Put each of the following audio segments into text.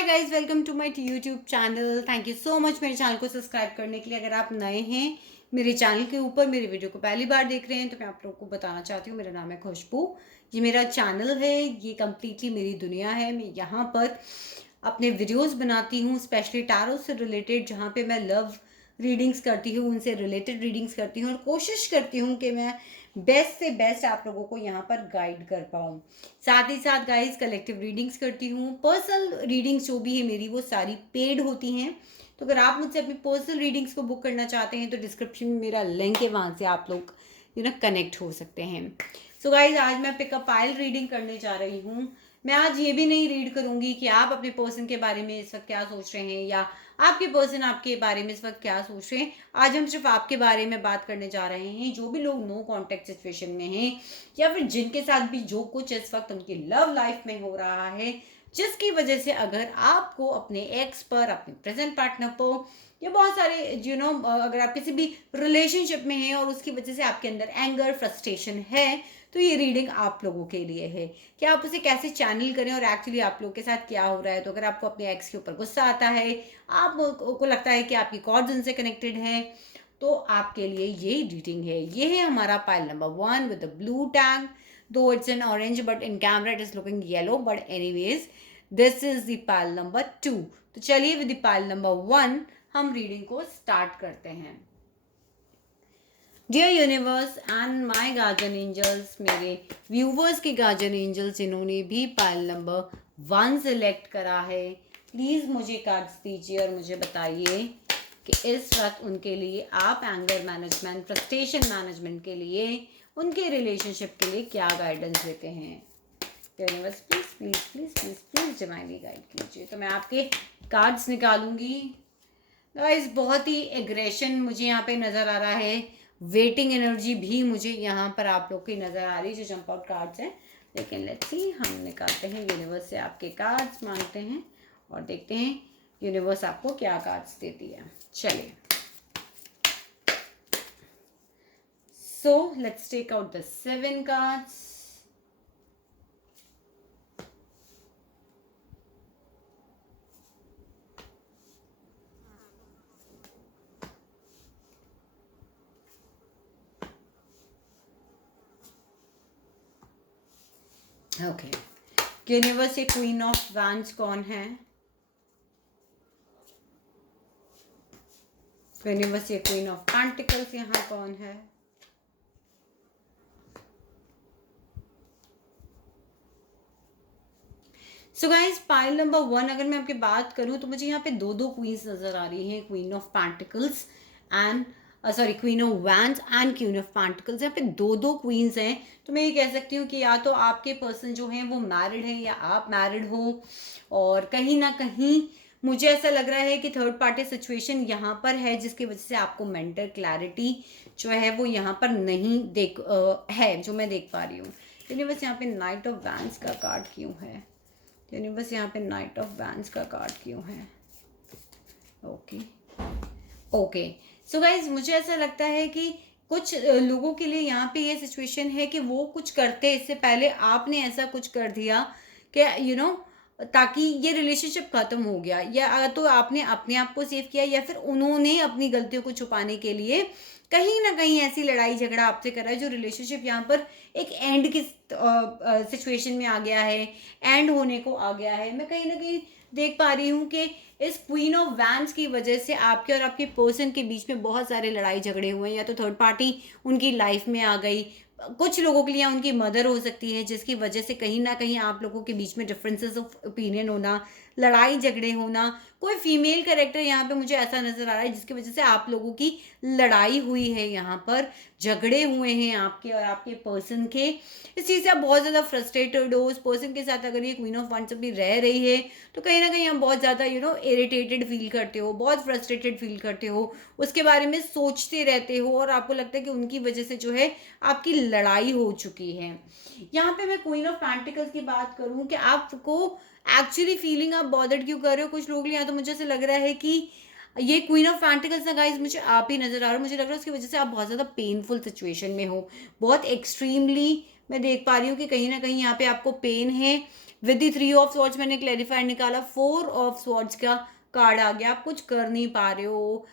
Hi guys, welcome to my YouTube channel. Thank you so much मेरे channel को subscribe करने के लिए। अगर आप नए हैं मेरे चैनल के ऊपर, मेरी वीडियो को पहली बार देख रहे हैं, तो मैं आप लोगों को बताना चाहती हूँ, मेरा नाम है खुशबू। ये मेरा चैनल है, ये कम्प्लीटली मेरी दुनिया है। मैं यहाँ पर अपने वीडियोस बनाती हूँ, स्पेशली टैरो से रिलेटेड, जहाँ पे मैं लव रीडिंग्स करती हूँ, उनसे रिलेटेड रीडिंग्स करती हूँ और कोशिश करती हूँ कि मैं बेस्ट से बेस्ट आप लोगों को यहाँ पर गाइड कर पाऊँ। साथ ही साथ गाइस कलेक्टिव रीडिंग्स करती हूँ। पर्सनल रीडिंग्स जो भी है मेरी, वो सारी पेड होती हैं। तो अगर आप मुझसे अपनी पर्सनल रीडिंग्स को बुक करना चाहते हैं तो डिस्क्रिप्शन में मेरा लिंक है, वहाँ से आप लोग कनेक्ट हो सकते हैं। सो गाइज, आज मैं पिकअप पाइल रीडिंग करने जा रही हूँ। मैं आज ये भी नहीं रीड करूंगी कि आप अपने पर्सन के बारे में इस वक्त क्या सोच रहे हैं या आपके पर्सन आपके बारे में इस वक्त क्या सोच रहे हैं। आज हम सिर्फ आपके बारे में बात करने जा रहे हैं। जो भी लोग नो कांटेक्ट सिचुएशन में हैं या फिर जिनके साथ भी जो कुछ इस वक्त उनकी लव लाइफ में हो रहा है, जिसकी वजह से अगर आपको अपने एक्स पर, अपने प्रेजेंट पार्टनर पर, या बहुत सारे अगर आप किसी भी रिलेशनशिप में हैं और उसकी वजह से आपके अंदर एंगर, फ्रस्ट्रेशन है, तो ये रीडिंग आप लोगों के लिए है कि आप उसे कैसे चैनल करें और एक्चुअली आप लोगों के साथ क्या हो रहा है। तो अगर आपको अपने एक्स के ऊपर गुस्सा आता है, आपको लगता है कि आपकी कॉर्ड्स उनसे कनेक्टेड है, तो आपके लिए ये रीडिंग है। ये है हमारा pile number 1 with the blue tag. Though it's an orange but in camera it is looking yellow, but anyways this is the pile number 2। तो चलिए विद द पाइल नंबर 1 हम रीडिंग को स्टार्ट करते हैं। Dear universe and my guardian angels, मेरे viewers के guardian angels जिन्होंने भी पाइल नंबर 1 सेलेक्ट करा है, प्लीज़ मुझे कार्ड्स दीजिए और मुझे बताइए कि इस वक्त उनके लिए आप एंगर मैनेजमेंट, फ्रस्ट्रेशन मैनेजमेंट के लिए, उनके रिलेशनशिप के लिए क्या गाइडेंस देते हैं। Universe please please please please please divinely guide कीजिए। तो मैं आपके कार्ड्स निकालूंगी। गाइस, बहुत ही एग्रेशन मुझे यहाँ पे नज़र आ रहा है, वेटिंग एनर्जी भी मुझे यहाँ पर आप लोग की नज़र आ रही है, जो जंप आउट कार्ड्स हैं। लेकिन लेट्स सी, हम निकालते हैं, यूनिवर्स से आपके कार्ड्स मांगते हैं और देखते हैं यूनिवर्स आपको क्या कार्ड्स देती है। चलिए, so let's take out the 7 cards. Okay, universe, ये क्वीन ऑफ वैंड्स कौन है? यूनिवर्स, ये क्वीन ऑफ पेंटिकल्स यहाँ कौन है? सो गाइज, पाइल नंबर 1 अगर मैं आपकी बात करूँ तो मुझे यहाँ पे दो क्वींस नजर आ रही हैं, queen of pentacles and queen of wands and queen of pentacles. यहाँ पे दो क्वींस हैं। तो मैं ये कह सकती हूँ कि या तो आपके पर्सन जो हैं वो मैरिड हैं या आप मैरिड हो, और कहीं ना कहीं मुझे ऐसा लग रहा है कि थर्ड पार्टी सिचुएशन यहाँ पर है, जिसकी वजह से आपको मेंटल क्लैरिटी जो है वो यहाँ पर नहीं है, जो मैं देख पा रही हूँ। यूनिवर्स, यहाँ पे नाइट ऑफ वैंड्स का कार्ड क्यों है? यूनिवर्स, यहाँ पे नाइट ऑफ वैंड्स का कार्ड क्यों है? ओके ओके, सो गाइज, मुझे ऐसा लगता है कि कुछ लोगों के लिए यहाँ पे ये सिचुएशन है कि वो कुछ करते इससे पहले आपने ऐसा कुछ कर दिया कि ताकि ये रिलेशनशिप खत्म हो गया, या तो आपने अपने आप को सेव किया या फिर उन्होंने अपनी गलतियों को छुपाने के लिए कहीं ना कहीं ऐसी लड़ाई झगड़ा आपसे करा है, जो रिलेशनशिप यहाँ पर एक एंड की सिचुएशन में आ गया है, एंड होने को आ गया है। मैं कहीं ना कहीं देख पा रही हूँ कि इस क्वीन ऑफ वैंड्स की वजह से आपके और आपके पर्सन के बीच में बहुत सारे लड़ाई झगड़े हुए हैं, या तो थर्ड पार्टी उनकी लाइफ में आ गई, कुछ लोगों के लिए उनकी मदर हो सकती है, जिसकी वजह से कहीं ना कहीं आप लोगों के बीच में डिफरेंसेस ऑफ ओपिनियन होना, लड़ाई झगड़े होना। कोई फीमेल कैरेक्टर यहाँ पे मुझे ऐसा नजर आ रहा है जिसकी वजह से आप लोगों की लड़ाई हुई है, यहाँ पर झगड़े हुए हैं आपके और आपके पर्सन के। इस चीज़ से आप बहुत ज़्यादा फ्रस्ट्रेटेड हो। उस पर्सन के साथ अगर ये क्वीन ऑफ वंस अपनी रह रही है तो कहीं ना कहीं आप बहुत ज़्यादा इरिटेटेड फील करते हो, बहुत फ्रस्ट्रेटेड फील करते हो, उसके बारे में सोचते रहते हो और आपको लगता है कि उनकी वजह से जो है आपकी लड़ाई हो चुकी है। यहाँ पे मैं क्वीन ऑफ पेंटिकल्स की बात करूँ कि आपको एक्चुअली फीलिंग आप बॉदर्ड क्यों कर रहे हो, कुछ लोग यहाँ तो मुझे ऐसा लग रहा है कि ये क्वीन ऑफ पेंटिकल्स ना गाइस, मुझे आप ही नजर आ रहा है। मुझे लग रहा है उसकी वजह से आप बहुत ज़्यादा पेनफुल सिचुएशन में हो, बहुत एक्सट्रीमली मैं देख पा रही हूँ कि कहीं ना कहीं यहाँ पे आपको पेन है। With the three of swords मैंने क्लैरिफायर निकाला, फोर ऑफ स्वॉर्ड्स का कार्ड आ गया। आप कुछ कर नहीं पा रहे हो,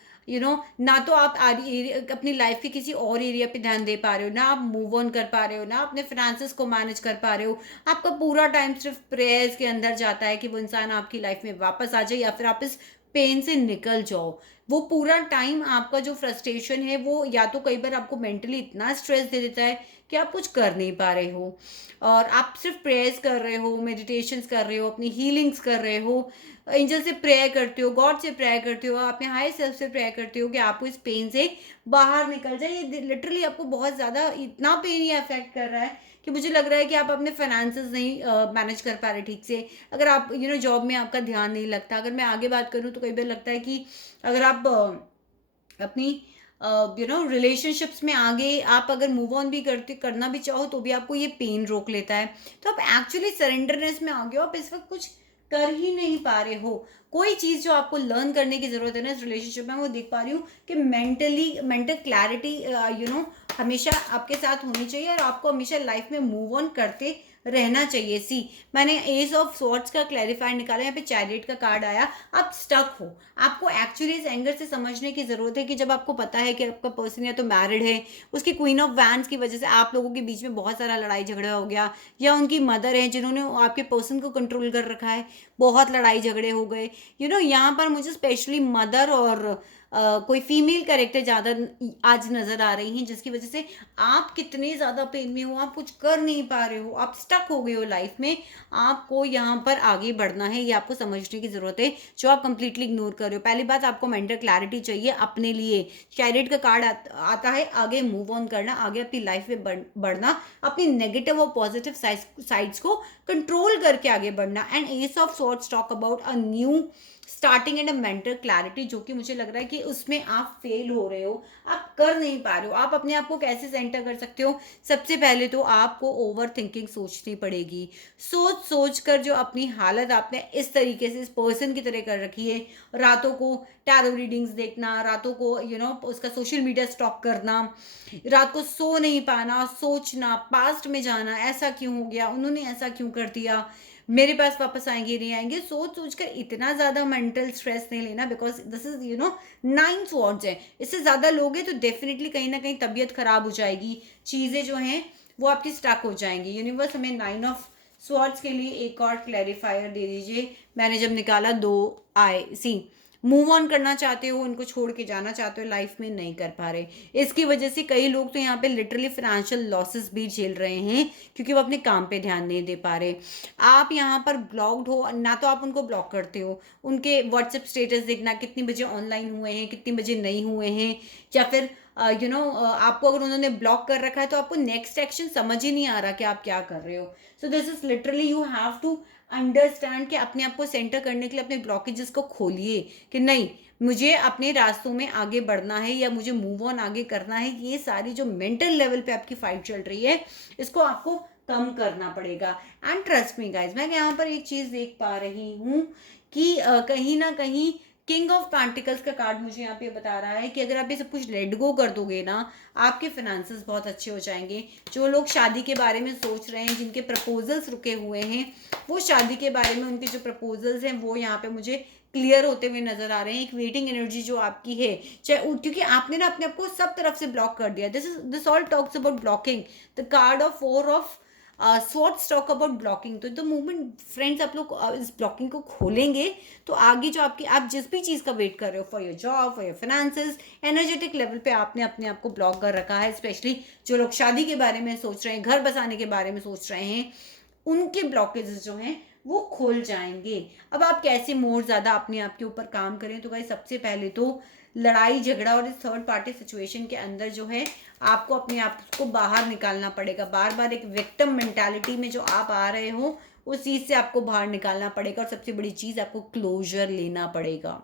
ना तो आप अपनी लाइफ के किसी और एरिया पे ध्यान दे पा रहे हो, ना आप मूव ऑन कर पा रहे हो, ना अपने फाइनेंसेस को मैनेज कर पा रहे हो। आपका पूरा टाइम सिर्फ प्रेयर्स के अंदर जाता है कि वो इंसान आपकी लाइफ में वापस आ जाए या फिर आप इस पेन से निकल जाओ। वो पूरा टाइम आपका जो फ्रस्ट्रेशन है वो या तो कई बार आपको मेंटली इतना स्ट्रेस दे देता है कि आप कुछ कर नहीं पा रहे हो, और आप सिर्फ प्रेयर्स कर रहे हो, मेडिटेशंस कर रहे हो, अपनी हीलिंग्स कर रहे हो, एंजल से प्रेयर करते हो, गॉड से प्रेयर करते हो, अपने हाई सेल्फ से प्रेयर करते हो कि आपको इस पेन से बाहर निकल जाए। ये लिटरली आपको बहुत ज़्यादा इतना पेन ये अफेक्ट कर रहा है कि मुझे लग रहा है कि आप अपने फाइनेंसेस नहीं मैनेज कर पा रहे ठीक से। अगर आप जॉब में आपका ध्यान नहीं लगता, अगर मैं आगे बात करूँ तो कई बार लगता है कि अगर आप अपनी रिलेशनशिप्स में आगे आप अगर मूव ऑन भी करना भी चाहो तो भी आपको ये पेन रोक लेता है। तो आप एक्चुअली सरेंडरनेस में आ गए हो, आप इस वक्त कुछ कर ही नहीं पा रहे हो। कोई चीज़ जो आपको लर्न करने की ज़रूरत है ना इस रिलेशनशिप में, वो देख पा रही हूँ कि मेंटल क्लैरिटी हमेशा आपके साथ होनी चाहिए, और आपको हमेशा लाइफ में मूव ऑन करते रहना चाहिए। सी, मैंने एस ऑफ स्वॉर्ड्स का क्लैरिफायर निकाला, यहाँ पे चैरियट का कार्ड आया। आप स्टक हो, आपको एक्चुअली इस एंगर से समझने की ज़रूरत है कि जब आपको पता है कि आपका पर्सन या तो मैरिड है, उसकी क्वीन ऑफ वैंड्स की वजह से आप लोगों के बीच में बहुत सारा लड़ाई झगड़ा हो गया, या उनकी मदर है जिन्होंने आपके पर्सन को कंट्रोल कर रखा है, बहुत लड़ाई झगड़े हो गए। यहाँ पर मुझे स्पेशली मदर और कोई फीमेल कैरेक्टर ज़्यादा आज नज़र आ रही हैं, जिसकी वजह से आप कितने ज़्यादा पेन में हो, आप कुछ कर नहीं पा रहे हो, आप स्टक हो गए हो लाइफ में। आपको यहाँ पर आगे बढ़ना है, ये आपको समझने की ज़रूरत है जो आप कंप्लीटली इग्नोर कर रहे हो। पहली बात, आपको मेंटल क्लैरिटी चाहिए अपने लिए। चैरियट का कार्ड आता है आगे मूव ऑन करना, आगे अपनी लाइफ में बढ़ना, अपनी नेगेटिव और पॉजिटिव साइड्स को कंट्रोल करके आगे बढ़ना। And S of swords talk about a new starting and a mental clarity, जो कि मुझे लग रहा है कि उसमें आप फेल हो रहे हो, आप कर नहीं पा रहे हो। आप अपने आप को कैसे सेंटर कर सकते हो? सबसे पहले तो आपको ओवर थिंकिंग सोचनी पड़ेगी। सोच सोच कर जो अपनी हालत आपने इस तरीके से इस पर्सन की तरह कर रखी है, रातों को टैरो रीडिंग्स देखना, रातों को उसका सोशल मीडिया स्टॉक करना, रात को सो नहीं पाना, सोचना, पास्ट में जाना, ऐसा क्यों हो गया, उन्होंने ऐसा क्यों कर दिया, मेरे पास वापस आएंगे नहीं आएंगे, सोच सोच कर इतना ज़्यादा मेंटल स्ट्रेस नहीं लेना, बिकॉज दिस इज 9 स्वॉर्ड्स है। इससे ज़्यादा लोगे तो डेफिनेटली कहीं ना कहीं तबीयत खराब हो जाएगी, चीज़ें जो हैं वो आपकी स्टक हो जाएंगी। यूनिवर्स हमें 9 ऑफ स्वॉर्ड्स के लिए एक और क्लैरिफायर दे दीजिए। मैंने जब निकाला 2 आए। सी, मूव ऑन करना चाहते हो, उनको छोड़ के जाना चाहते हो, लाइफ में नहीं कर पा रहे। इसकी वजह से कई लोग तो यहाँ पे लिटरली फाइनेंशियल लॉसेस भी झेल रहे हैं, क्योंकि वो अपने काम पे ध्यान नहीं दे पा रहे। आप यहाँ पर ब्लॉक्ड हो, ना तो आप उनको ब्लॉक करते हो, उनके व्हाट्सएप स्टेटस देखना, कितनी बजे ऑनलाइन हुए हैं, कितनी बजे नहीं हुए हैं, या फिर आपको अगर उन्होंने ब्लॉक कर रखा है तो आपको नेक्स्ट एक्शन समझ ही नहीं आ रहा कि आप क्या कर रहे हो। So this is literally you have to understand कि अपने आप को सेंटर करने के लिए अपने ब्लॉकेजेस को खोलिए कि नहीं, मुझे अपने रास्तों में आगे बढ़ना है या मुझे मूव ऑन आगे करना है। ये सारी जो मेंटल लेवल पे आपकी फाइट चल रही है, इसको आपको कम करना पड़ेगा। एंड ट्रस्ट मी गाइज, मैं यहाँ पर एक चीज़ देख पा रही हूँ कि कहीं ना कहीं किंग ऑफ पेंटिकल्स का कार्ड मुझे यहाँ पे बता रहा है कि अगर आप ये सब कुछ लेट गो कर दोगे ना, आपके फाइनेंसेस बहुत अच्छे हो जाएंगे। जो लोग शादी के बारे में सोच रहे हैं, जिनके प्रपोजल्स रुके हुए हैं, वो शादी के बारे में उनके जो प्रपोजल्स हैं वो यहाँ पे मुझे क्लियर होते हुए नजर आ रहे हैं। एक वेटिंग एनर्जी जो आपकी है, चाहे क्योंकि आपने ना अपने आप को सब तरफ से ब्लॉक कर दिया। This all talks about blocking. The card of 4 of swords talk about blocking. तो द मोमेंट फ्रेंड्स आप लोग इस ब्लॉकिंग को खोलेंगे तो आगे जो आप जिस भी चीज़ का वेट कर रहे हो, for your job, for your finances, energetic level पे आपने अपने आप को ब्लॉक कर रखा है। स्पेशली जो लोग शादी के बारे में सोच रहे हैं, घर बसाने के बारे में सोच रहे हैं, उनके ब्लॉकेजेस जो हैं वो खोल जाएंगे। अब आप कैसे मोर ज़्यादा अपने आप के ऊपर काम करें, तो भाई सबसे पहले तो लड़ाई झगड़ा और इस थर्ड पार्टी सिचुएशन के अंदर जो है आपको अपने आप को बाहर निकालना पड़ेगा। बार बार एक विक्टिम मेंटालिटी में जो आप आ रहे हो, उस चीज़ से आपको बाहर निकालना पड़ेगा। और सबसे बड़ी चीज़, आपको क्लोजर लेना पड़ेगा।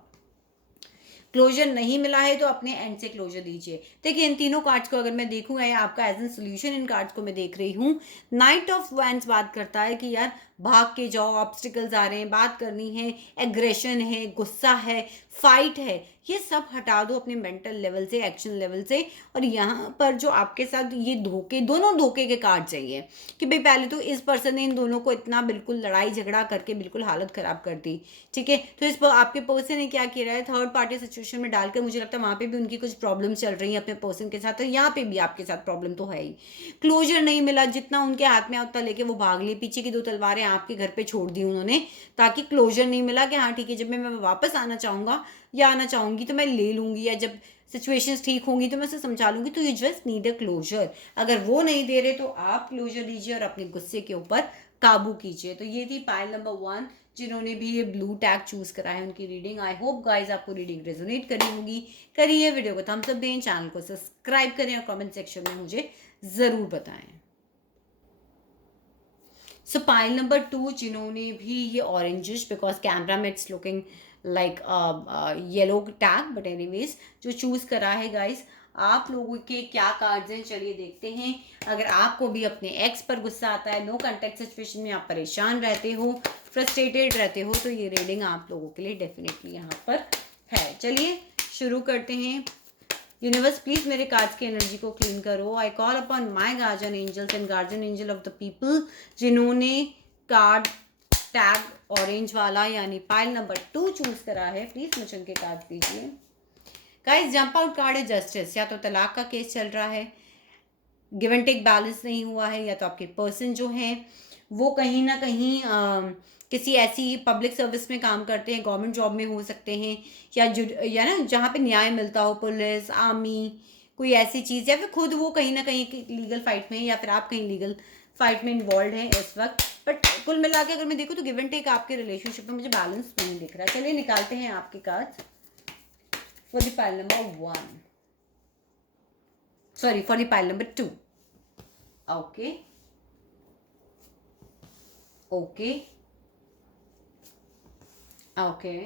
क्लोजर नहीं मिला है तो अपने एंड से क्लोजर दीजिए। देखिए, इन तीनों कार्ड्स को अगर मैं देखूँ, या आपका एज एन सोल्यूशन इन कार्ड्स को मैं देख रही हूँ, नाइट ऑफ वैंड्स बात करता है कि यार भाग के जाओ, ऑब्स्टिकल्स आ रहे हैं, बात करनी है, एग्रेशन है, गुस्सा है, फाइट है, ये सब हटा दो अपने मेंटल लेवल से, एक्शन लेवल से। और यहाँ पर जो आपके साथ ये धोखे, दोनों धोखे के कार्ड चाहिए कि भाई पहले तो इस पर्सन ने इन दोनों को इतना बिल्कुल लड़ाई झगड़ा करके बिल्कुल हालत खराब कर दी, ठीक है। तो इस पर आपके पर्सन ने क्या किया है, थर्ड पार्टी सिचुएशन में डालकर, मुझे लगता है वहाँ पे भी उनकी कुछ प्रॉब्लम चल रही है अपने पर्सन के साथ, और यहाँ पे भी आपके साथ प्रॉब्लम तो है ही। क्लोजर नहीं मिला, जितना उनके हाथ में उतना लेके वो भाग लिए, पीछे की दो तलवारें आपके घर पे छोड़ दी उन्होंने, ताकि क्लोजर नहीं मिला कि हाँ ठीक है, जब मैं वापस आना चाहूँगा या आना चाहूँगी तो मैं ले लूँगी, या जब सिचुएशंस ठीक होंगी तो मैं उसे समझा लूँगी। तो you just need a closure. अगर वो नहीं दे रहे तो आप क्लोजर दीजिए और अपने गुस्से के ऊपर काबू कीजिए। तो ये थी पाइल नंबर 1 जिन्होंने भी ये ब्लू टैग चूज करा है, उनकी रीडिंग। आई होप गाइज आपको रीडिंग रेजोनेट करी होगी। करिए, वीडियो को थम्स अप दें, चैनल को सब्सक्राइब करें और कमेंट सेक्शन में मुझे ज़रूर बताएं। सो पाइल नंबर 2 जिन्होंने भी ये ऑरेंजिश, बिकॉज कैमरा में it's looking like yellow tag, but anyways जो चूज करा है गाइस, आप लोगों के क्या कार्ड्स हैं चलिए देखते हैं। अगर आपको भी अपने एक्स पर गुस्सा आता है, नो कॉन्टेक्ट सिचुएशन में आप परेशान रहते हो, फ्रस्ट्रेटेड रहते हो, तो ये रीडिंग आप लोगों के लिए डेफिनेटली यहाँ पर है। चलिए शुरू करते हैं। यूनिवर्स प्लीज मेरे कार्ड्स की एनर्जी को क्लीन करो। I call upon my guardian angels and guardian angel of the people जिन्होंने कार्ड टैग ऑरेंज वाला यानी पाइल नंबर 2 चूज करा है, प्लीज मुझे उनके कार्ड दीजिए। गाइस जंप आउट कार्ड है जस्टिस। या तो तलाक का केस चल रहा है, गिव एंड टेक बैलेंस नहीं हुआ है, या तो आपके पर्सन जो हैं वो कहीं ना कहीं किसी ऐसी पब्लिक सर्विस में काम करते हैं, गवर्नमेंट जॉब में हो सकते हैं, या ना जहाँ पे न्याय मिलता हो, पुलिस, आर्मी, कोई ऐसी चीज़, या फिर खुद वो कहीं ना कहीं लीगल फाइट में, या फिर आप कहीं लीगल फाइट में इन्वॉल्व हैं इस वक्त। बट कुल मिला के अगर मैं देखूँ तो गिव एंड टेक आपके रिलेशनशिप में मुझे बैलेंस नहीं दिख रहा है। चलिए निकालते हैं आपके card for the pile number 1, sorry for the pile number 2। Okay okay okay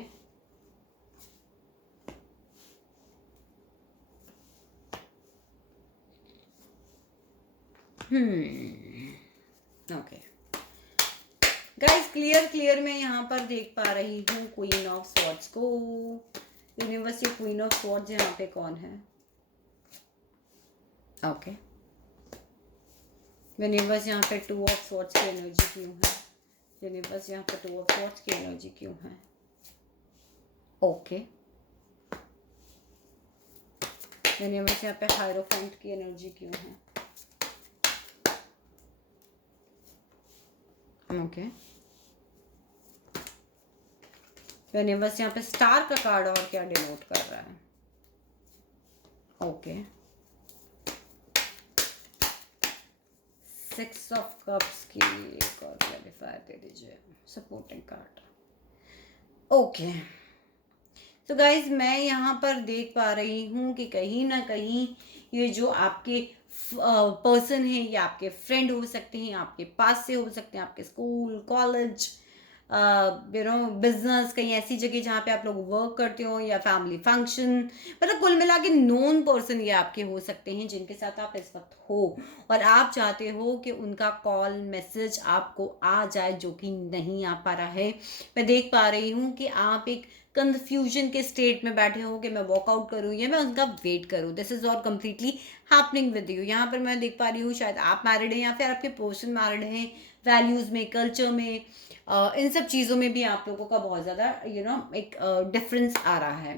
okay guys, clear मैं यहाँ पर देख पा रही हूँ क्वीन ऑफ स्वॉर्ड्स को। यूनिवर्स ये क्वीन ऑफ स्वॉर्ड्स यहाँ पे कौन है? ओके यूनिवर्स यहाँ पे 2 ऑफ स्वॉर्ड्स की एनर्जी क्यों है? यूनिवर्स यहाँ पे 2 ऑफ स्वॉर्ड्स की एनर्जी क्यों है? ओके यूनिवर्स यहाँ पे हायरोफेंट की एनर्जी क्यों है? ओके यूनिवर्स यहाँ पे स्टार का कार्ड और क्या डिनोट कर रहा है? ओके 6 ऑफ कप्स की एक और क्लैरिफायर दे दीजिए, सपोर्टिंग कार्ड। ओके तो गाइज मैं यहाँ पर देख पा रही हूँ कि कहीं ना कहीं ये जो आपके पर्सन है, ये आपके फ्रेंड हो सकते हैं, आपके पास से हो सकते हैं, आपके स्कूल, कॉलेज, बिजनेस, कहीं ऐसी जगह जहाँ पे आप लोग वर्क करते हो, या फैमिली फंक्शन, मतलब कुल मिला के नोन पर्सन ये आपके हो सकते हैं जिनके साथ आप इस वक्त हो, और आप चाहते हो कि उनका कॉल मैसेज आपको आ जाए, जो कि नहीं आ पा रहा है। मैं देख पा रही हूँ कि आप एक कंफ्यूजन के स्टेट में बैठे हो कि मैं वॉकआउट करूँ या मैं उनका वेट करूँ। This is all completely happening with you. यहाँ पर मैं देख पा रही हूँ शायद आप मैरिड हैं या फिर आपके पर्सन मैरिड हैं। वैल्यूज़ में, कल्चर में, इन सब चीज़ों में भी आप लोगों का बहुत ज़्यादा एक डिफरेंस आ रहा है।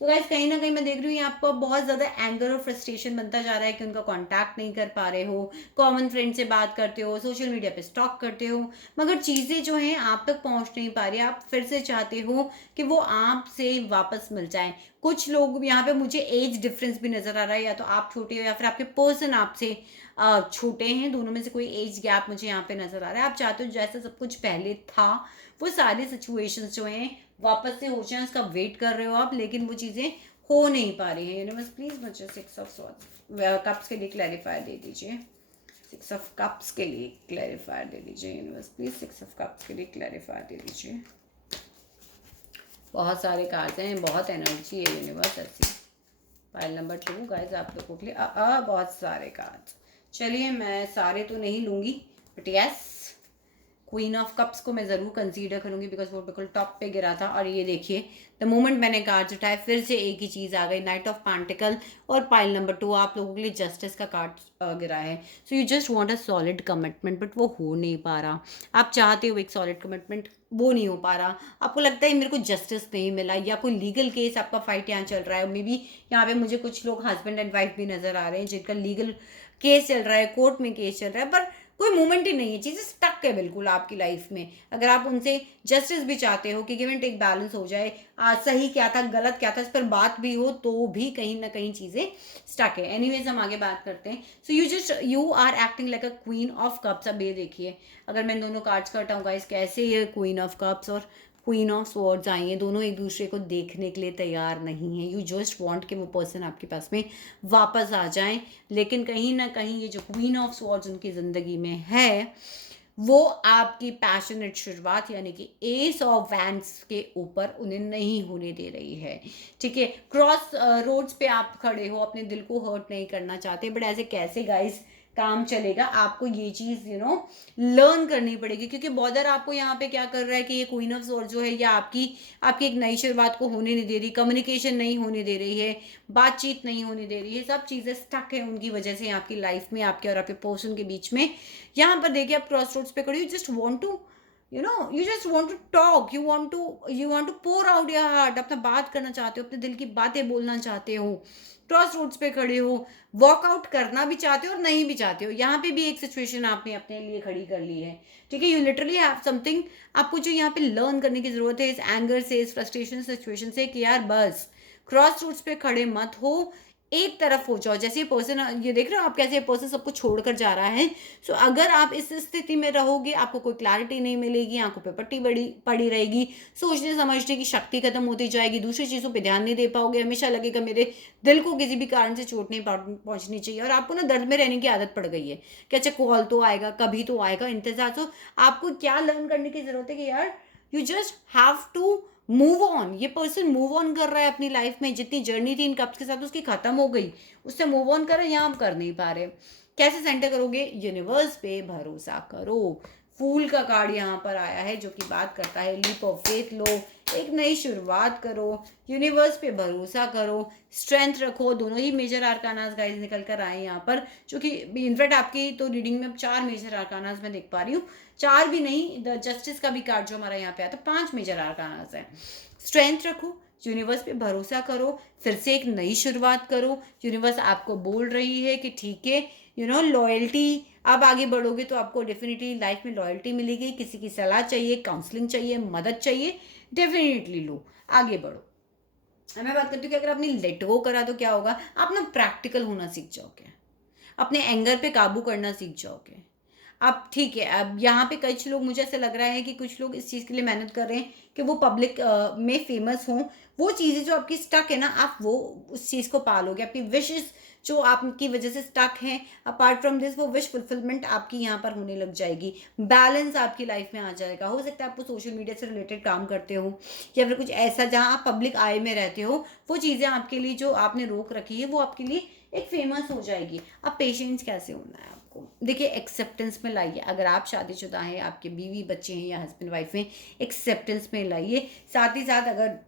तो गाइस कहीं ना कहीं मैं देख रही हूँ आपको बहुत ज़्यादा एंगर और फ्रस्ट्रेशन बनता जा रहा है कि उनका कांटेक्ट नहीं कर पा रहे हो, कॉमन फ्रेंड से बात करते हो, सोशल मीडिया पे स्टॉक करते हो, मगर चीज़ें जो हैं आप तक पहुँच नहीं पा रही। आप फिर से चाहते हो कि वो आपसे वापस मिल जाएं। कुछ लोग यहाँ पे मुझे एज डिफरेंस भी नज़र आ रहा है, या तो आप छोटे हो या फिर आपके पर्सन आपसे छोटे हैं, दोनों में से कोई एज गैप मुझे यहाँ पे नज़र आ रहा है। आप चाहते हो जैसा सब कुछ पहले था वो सारी सिचुएशंस जो हैं वापस से हो जाए, उसका वेट कर रहे हो आप, लेकिन वो चीज़ें हो नहीं पा रही है। यूनिवर्स प्लीज मुझे 6 ऑफ कप्स के लिए क्लैरिफायर दे दीजिए। 6 ऑफ कप्स के लिए क्लैरिफायर दे दीजिए यूनिवर्स प्लीज। 6 ऑफ कप्स के लिए क्लैरिफायर दे दीजिए। बहुत सारे कार्ड्स हैं, बहुत एनर्जी है यूनिवर्स ऐसी। फाइल नंबर 2 गाइज आप लोगों के लिए बहुत सारे कार्ड्स। चलिए मैं सारे तो नहीं लूँगी, but yes queen of cups को मैं ज़रूर कंसीडर करूँगी बिकॉज वो बिल्कुल टॉप पे गिरा था। और ये देखिए द मोमेंट मैंने कार्ड्स उठाए फिर से एक ही चीज़ आ गई, नाइट ऑफ पेंटिकल और पाइल नंबर 2 आप लोगों के लिए जस्टिस का कार्ड गिरा है। So you just want a solid commitment but वो हो नहीं पा रहा। आप चाहते हो एक सॉलिड कमिटमेंट, वो नहीं हो पा रहा। आपको लगता है मेरे को जस्टिस नहीं मिला, या कोई लीगल केस आपका फाइट यहाँ चल रहा है। मे बी यहाँ पे मुझे कुछ लोग हस्बैंड एंड वाइफ भी नजर आ रहे हैं जिनका लीगल केस चल रहा है, कोर्ट में केस चल रहा है, पर कोई मूवमेंट ही नहीं है, चीज़ें स्टक है बिल्कुल आपकी लाइफ में। अगर आप उनसे जस्टिस भी चाहते हो कि गिव एंड टेक बैलेंस हो जाए, सही क्या था गलत क्या था इस पर बात भी हो, तो भी कहीं ना कहीं चीज़ें स्टक है। एनीवेज हम आगे बात करते हैं। So you are acting like a queen of cups. अब ये देखिए अगर मैं दोनों कार्ड्स का हटाऊँ गाइस, कैसे ये क्वीन ऑफ कप्स और क्वीन ऑफ स्वॉर्ड्स आई हैं, दोनों एक दूसरे को देखने के लिए तैयार नहीं है। यू जस्ट वांट कि वो पर्सन आपके पास में वापस आ जाए, लेकिन कहीं ना कहीं ये जो क्वीन ऑफ स्वॉर्ड्स उनकी ज़िंदगी में है वो आपकी पैशनेट शुरुआत यानी कि एस ऑफ वैंड्स के ऊपर उन्हें नहीं होने दे रही है। ठीक है, क्रॉस रोड्स पे आप खड़े हो, अपने दिल को हर्ट नहीं करना चाहते, बट ऐसे कैसे गाइस काम चलेगा? आपको ये चीज़ लर्न करनी पड़ेगी, क्योंकि बॉर्डर आपको यहाँ पे क्या कर रहा है कि ये क्वीन ऑफ स्वॉर्ड जो है ये आपकी आपकी एक नई शुरुआत को होने नहीं दे रही, कम्युनिकेशन नहीं होने दे रही है, बातचीत नहीं होने दे रही है, सब चीज़ें स्टक है उनकी वजह से आपकी लाइफ में, आपके और आपके पर्सन के बीच में। यहाँ पर देखिए आप क्रॉस रोड्स पे खड़े हो, just want to you just want to talk, you want to pour out your heart, अपना बात करना चाहते हो, अपने दिल की बातें बोलना चाहते हो, क्रॉस रोड्स पे खड़े हो, वॉकआउट करना भी चाहते हो और नहीं भी चाहते हो। यहाँ पे भी एक सिचुएशन आपने अपने लिए खड़ी कर ली है। ठीक है, यू लिटरली हैव समथिंग, आपको जो यहाँ पे लर्न करने की जरूरत है इस एंगर से, इस फ्रस्ट्रेशन सिचुएशन से, कि यार बस क्रॉस रोड्स पे खड़े मत हो, एक तरफ हो जाओ। जैसे ये पर्सन, ये देख रहे हो आप कैसे ये पर्सन सबको छोड़कर जा रहा है। सो अगर आप इस स्थिति में रहोगे आपको कोई क्लैरिटी नहीं मिलेगी, आंखों पे पट्टी बड़ी पड़ी रहेगी, सोचने समझने की शक्ति खत्म होती जाएगी, दूसरी चीज़ों पे ध्यान नहीं दे पाओगे, हमेशा लगेगा मेरे दिल को किसी भी कारण से चोट नहीं पहुंचनी चाहिए, और आपको ना दर्द में रहने की आदत पड़ गई है कि अच्छा कॉल तो आएगा, कभी तो आएगा, इंतजार। तो आपको क्या लर्न करने की जरूरत है कि यार you just have to move on. ये पर्सन मूव ऑन कर रहा है अपनी लाइफ में, जितनी जर्नी थी इन कप्स के साथ उसकी खत्म हो गई, उससे मूव ऑन कर रहे हैं, यहाँ आप कर नहीं पा रहे। कैसे सेंटर करोगे? यूनिवर्स पे भरोसा करो। फूल का कार्ड यहाँ पर आया है जो कि बात करता है लीप ऑफ फेथ लो, एक नई शुरुआत करो, यूनिवर्स पे भरोसा करो, स्ट्रेंथ रखो। दोनों ही मेजर आर्कानास गाइस निकल कर आए यहाँ पर, जो कि इनफैक्ट आपकी तो रीडिंग में अब 4 मेजर आर्कानास मैं देख पा रही हूँ, 4 भी नहीं, द जस्टिस का भी कार्ड जो हमारा यहाँ पे आया तो 5 मेजर आर्कानास है। स्ट्रेंथ रखो, यूनिवर्स पे भरोसा करो, फिर से एक नई शुरुआत करो। यूनिवर्स आपको बोल रही है कि ठीक है, लॉयल्टी, आप आगे बढ़ोगे तो आपको डेफिनेटली लाइफ में लॉयल्टी मिलेगी। किसी की सलाह चाहिए, काउंसलिंग चाहिए, मदद चाहिए, डेफिनेटली लो, आगे बढ़ो। मैं बात करती हूँ कि अगर आपने लेट गो करा तो क्या होगा? आप ना प्रैक्टिकल होना सीख जाओगे, अपने एंगर पे काबू करना सीख जाओगे आप। ठीक है, अब यहाँ पे कुछ लोग, मुझे ऐसा लग रहा है कि कुछ लोग इस चीज़ के लिए मेहनत कर रहे हैं कि वो पब्लिक में फेमस हों। वो चीज़ें जो आपकी स्टक है ना, आप वो उस चीज़ को पालोगे। आपकी विशेस जो आपकी वजह से स्टक हैं, अपार्ट फ्रॉम दिस वो विश फुलफिलमेंट आपकी यहाँ पर होने लग जाएगी, बैलेंस आपकी लाइफ में आ जाएगा। हो सकता है आपको सोशल मीडिया से रिलेटेड काम करते हो या फिर कुछ ऐसा जहाँ आप पब्लिक आई में रहते हो, वो चीज़ें आपके लिए जो आपने रोक रखी है वो आपके लिए एक फेमस हो जाएगी। अब पेशेंस कैसे होना है आपको? देखिए, एक्सेप्टेंस में लाइए। अगर आप शादीशुदा हैं, आपके बीवी बच्चे हैं या हस्बैंड वाइफ हैं, एक्सेप्टेंस में लाइए। साथ ही साथ अगर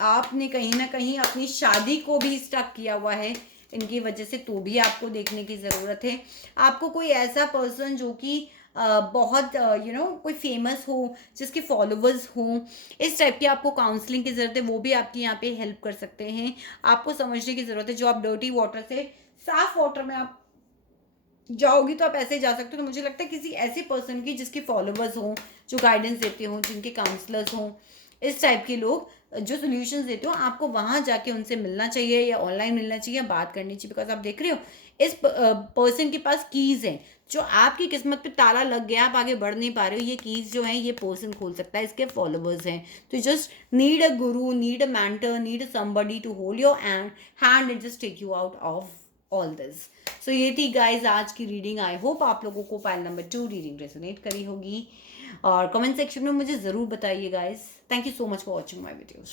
आपने कहीं ना कहीं अपनी शादी को भी स्टक किया हुआ है इनकी वजह से, तो भी आपको देखने की ज़रूरत है। आपको कोई ऐसा पर्सन जो कि बहुत कोई फेमस हो, जिसके फॉलोवर्स हों, इस टाइप की आपको काउंसलिंग की ज़रूरत है, वो भी आपकी यहाँ पे हेल्प कर सकते हैं। आपको समझने की ज़रूरत है, जो आप डर्टी वाटर से साफ वाटर में आप जाओगी तो आप ऐसे जा सकते हो। तो मुझे लगता है किसी ऐसे पर्सन की जिसके फॉलोवर्स हों, जो गाइडेंस देते हों, जिनके काउंसलर्स हों, इस टाइप के लोग जो सोल्यूशंस देते हो, आपको वहाँ जाके उनसे मिलना चाहिए या ऑनलाइन मिलना चाहिए, बात करनी चाहिए। बिकॉज आप देख रहे हो इस पर्सन के पास कीज़ हैं, जो आपकी किस्मत पे ताला लग गया, आप आगे बढ़ नहीं पा रहे हो, ये कीज़ जो हैं ये पर्सन खोल सकता है, इसके फॉलोवर्स हैं। तो just need a guru, need a mentor, need somebody to hold your hand and just take you out of all this. So ये थी गाइज आज की रीडिंग। आई होप आप लोगों को पाइल नंबर 2 रीडिंग रेजोनेट करी होगी, और कमेंट सेक्शन में मुझे ज़रूर बताइए guys. Thank you so much for watching my videos.